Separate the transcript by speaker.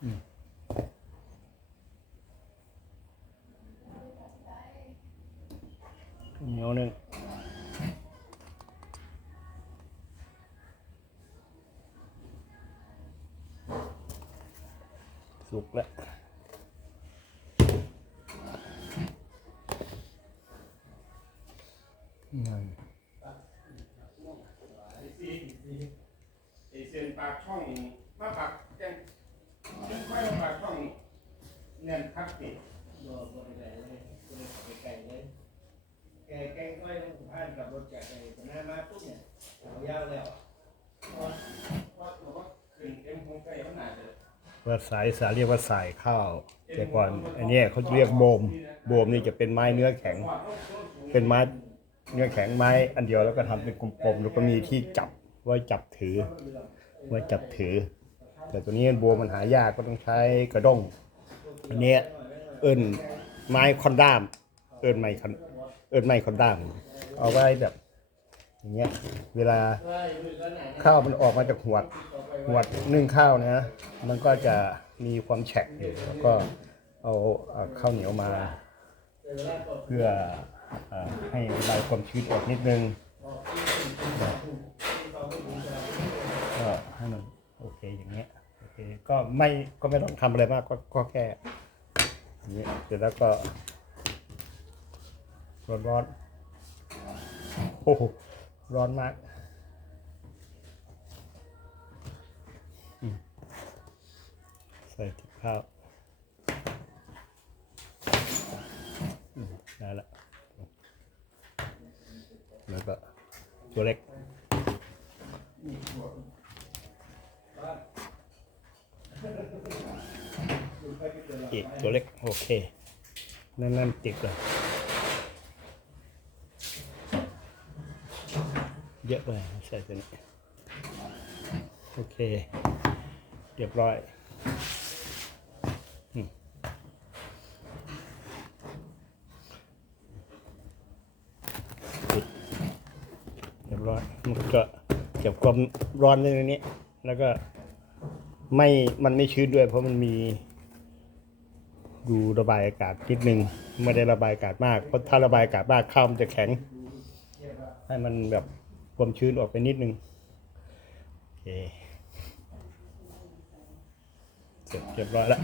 Speaker 1: เหนียวหนึ่งสุกแล้วนั่น
Speaker 2: ไอเส้นปากช่องมาปากแกงค่อยมาปากช่อง เนียนคักติ
Speaker 3: บ่บ่ได้เลยบ่ได้เข้าไปไกลเลยแกแกงก้อยต้องผ่านกับรถจากไอ้ตนามาปุ๊บเนี่ยเอายาวแล้ว
Speaker 2: ว่าว่าว่าขึ้นเอ็มคงไก่ขนาดเลย
Speaker 1: ว่าสายสายเรียกว่าสายข้าว แต่ก่อนอันนี้เขาเรียกโบมโบมนี่จะเป็นไม้เนื้อแข็ง เป็นไม้เนื้อแข็งไม้ อันเดียวแล้วก็ทำเป็นกลมๆแล้วก็มีที่จับไว้จับถือไว้จับถือ แต่ตัวนี้โบมมันหายากก็ต้องใช้กระด้ง อันนี้เอิ้นไม้คอนด้าม เอิ้นไม้คอนเอิ้นไม้คอนด้าม เอาไว้แบบ อย่างเงี้ย เวลาข้าวมันออกมาจากหัวดหวดนึ่งข้าวนะ มันก็จะมีความแฉะอยู่แล้วก็เอาเข้าวเหนียวมา เพื่อเอ่อให้ระบายความชื้นออกนิดนึงก็ให้มันโอเคอย่างเงี้ยโอเค ก็ไม่ก็ไม่ต้องทำอะไรมากก็ก็แค่อย่างนี้เสร็จแล้วก็ร้อนร้อนๆโอ้โหร้อนมากใส่กับข้าวได้ละแล้วก็ตัวเล็ก อีกตัวเล็ก โอเค นั่นนั่นติดเลยเยอะเลยใส่ตัวนี้ โอเค เรียบร้อยเรียบร้อยมันก็เก็บความร้อนในนี้ แล้วก็ไม่ มันไม่ชื้นด้วยเพราะมันมี ดูระบายอากาศนิดนึงไม่ได้ระบายอากาศมากเพราะถ้าระบายอากาศมากข้าวมันจะแข็ง ให้มันแบบความชื้นออกไปนิดนึงโอเคเสร็จเรียบร้อยแล้ว